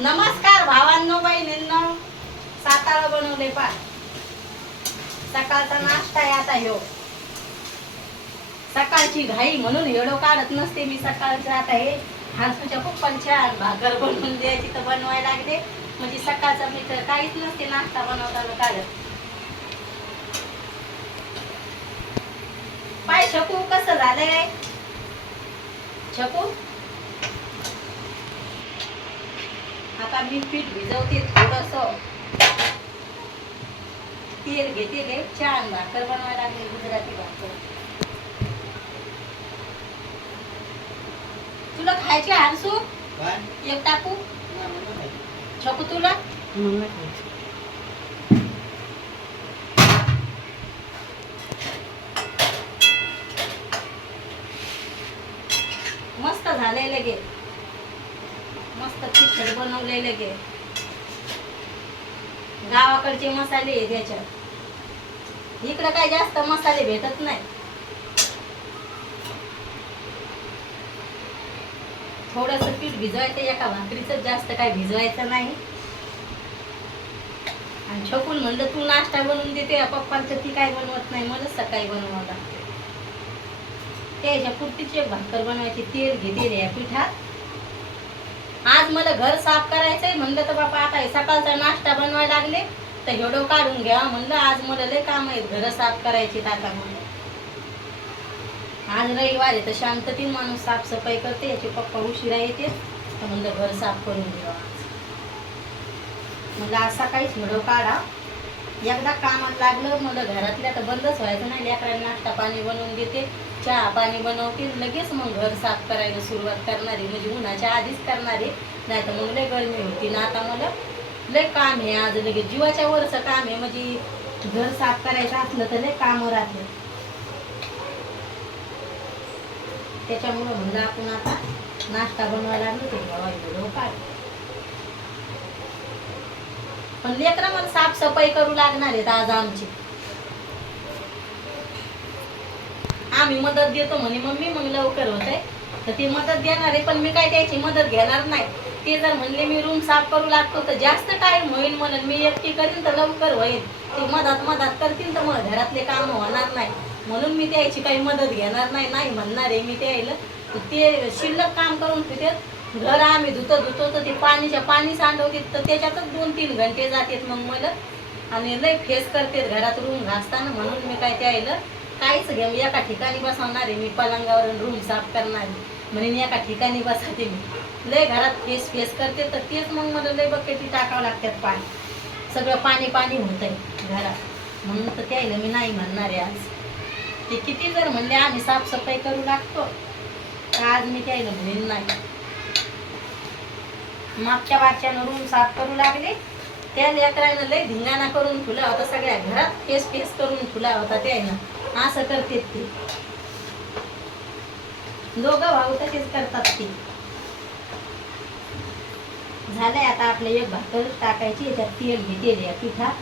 नमस्कार भावांनो बहिणींनो. सातारा बनवले पा. सकाळचा नाश्ता आहे आता ह्यो. सकाळची घाई म्हणून हेडो काढत नसते मी सकाळचं. आता हे हासूच्या पप्पांच्या भाकर बनवून द्यायची तर बनवायला लागले म्हणजे सकाळचा मी तर काहीच नसते नाश्ता बनवताना काढत. पाय शकू कसं झालंय? शकू आता मी पीठ भिजवते थोडस. तेल घेते रे छान भाकर बनवायला लागली गुजराती भाकर. तुला खायची काय? एक टाकू. छकू तुला? मस्त झालंय लगे तिखट बनवलंय लगे गावाकडचे मसाले आहे त्याच्यात इकडं काय जास्त मसाले भेटत नाही. थोडस पीठ भिजवायचं एका भाकरीच जास्त काय भिजवायचं नाही. आणि छकून म्हणलं तू नाश्ता बनवून देते पप्पांचं ती काय बनवत नाही मला सकाळी बनवावं लागते. त्याच्या पुरतीची भाकर बनवायची तेल घेते या पिठात. आज मला घर साफ करायचंय. म्हणलं तर बापा आता हे सकाळचा नाश्ता बनवायला लागले. तर हेडो काढून घ्या. म्हणलं आज मला लय काम आहेत घर साफ करायची आता म्हणलं आज रविवार आहे तर शांतती माणूस साफसफाई करते. याचे पप्पा उशिरा येते. तर म्हणलं घर साफ करून घ्या आज. म्हणलं आज सकाळीच हेडो काढा. एकदा कामात लागलं मला घरातल्या तर बंदच व्हायचं नाही. लेकरांना नाश्ता पाणी बनवून देते चहा पाणी बनवते लगेच मग घर साफ करायला सुरुवात करणारी. म्हणजे उन्हाच्या आधीच करणारी. नाही तर मग लय गरमी होती ना. आता मला लय काम आहे आज. लगेच जीवाच्या वरचं काम आहे. म्हणजे घर साफ करायचं असलं तर लय कामं राहते. त्याच्यामुळं म्हणलं आपण आता नाश्ता बनवायला लागलो ते पण लेकरं मला साफसफाई करू लागणार आहेत आज आमची. आम्ही मदत देतो म्हणे मम्मी मग लवकर होत आहे तर ती मदत देणार आहे पण मी काय त्याची मदत घेणार नाही. ते जर म्हणले मी रूम साफ करू लागतो तर जास्त टाइम होईल म्हणून मी एकटी करीन तर लवकर होईल. ते मधात मधात करतील तर मग घरातले काम होणार नाही. म्हणून मी त्याची काही मदत घेणार नाही नाही म्हणणार आहे मी त्याला. ते शिल्लक काम करून तिथे घर आम्ही धुतो धुतो तर ते पाणीच्या पाणी सांडवतात तर त्याच्यातच दोन तीन घंटे जातात मग मला. आणि लय फेस करतात घरात रूम घासताना म्हणून मी काय त्यायला काहीच घ्या मी एका ठिकाणी बसवणार आहे मी पलंगावर रूम साफ करणार आहे. म्हणून एका ठिकाणी बसते मी. लय घरात फेस फेस करते तर तेच मग मला लय बकेटी टाकावं लागतात पाणी. सगळं पाणी पाणी होत आहे घरात. म्हणून तर त्यायला मी नाही म्हणणार आहे आज. ते किती जर म्हणले आम्ही साफसफाई करू लागतो आज मी त्यायला म्हणेन नाही. मागच्या बारच्यानं रूम साफ करू लागले. त्या लेकरानं लय धिंगाणा करून ठुला होता सगळ्या घरात. फेस फेस करून ठुला होता त्यानं. असं करते ते. दोघं भाऊ तसेच करतात ते. झालंय आता आपलं एक भाकर टाकायची त्यात तेल घेते या पिठात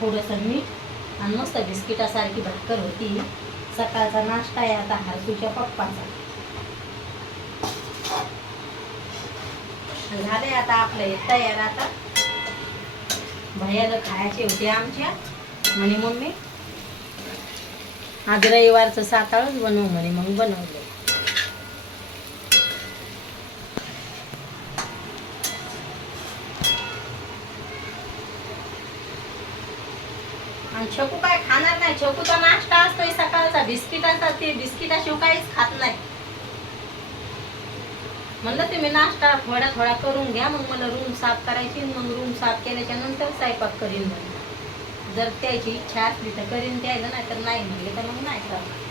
थोडंसं मीठ आणि मस्त बिस्किटासारखी भाकर होती. सकाळचा नाश्ता आहे आता हरसूच्या पप्पाचा. झालंय आता आपलं हे तयार आता. भैयाला खायचे होते आमच्या. म्हणे मम्मी आज रविवारचं साताळच बनवू म्हणे मग बनवले. आणि छकू काय खाणार नाही? छकूचा नाश्ता असतोय सकाळचा. बिस्किटाचा ते बिस्किटाशिवाय काहीच खात नाही. म्हणलं तुम्ही नाश्ता थोडा थोडा करून घ्या. मग मला रूम साफ करायची मग रूम साफ केल्याच्यानंतर स्वयंपाक करीन म्हणलं. जर त्याची इच्छा असली तर करीन द्यायला नाही तर नाही म्हणले तर मग नाही करणार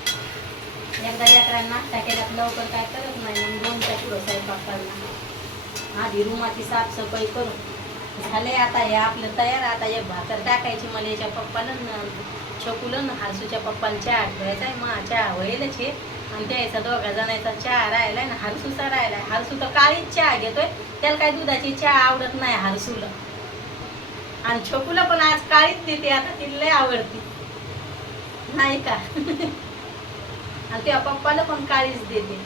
एकदा लेकरांना नाश्ता केल्यात लवकर काय करत नाही मग दोनच्या पुढं स्वयंपाक करणार. आधी रूमाची साफसफाई करून. झाले आता हे आपलं तयार आता एक भाकर टाकायची मला याच्या पप्पाला छकुलं ना पप्पाला चहा ठेवायचा आहे मग चहा होईलच हे आणि द्यायचा दोघा जणांचा चहा राहिलाय ना हरसूचा राहिलाय. हरसू तर काळीच चहा घेतोय. त्याला काय दुधाची चहा आवडत नाही हरसूला. आणि छोकूला पण आज काळीच देते आता तिला लय आवडती. नाही का? आणि त्या पप्पाला पण काळीच देते.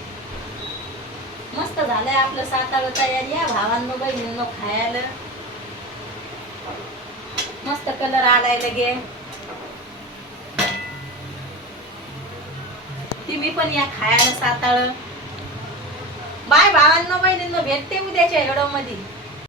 मस्त झालंय आपलं सातारा तयार. या भावांनो बहिणींनो खायला. मस्त कलर आलाय लगे तुम्ही पण या खायला साताळ. बाय भावांना बहिणींना भेटते उद्याच्या व्हिडिओमध्ये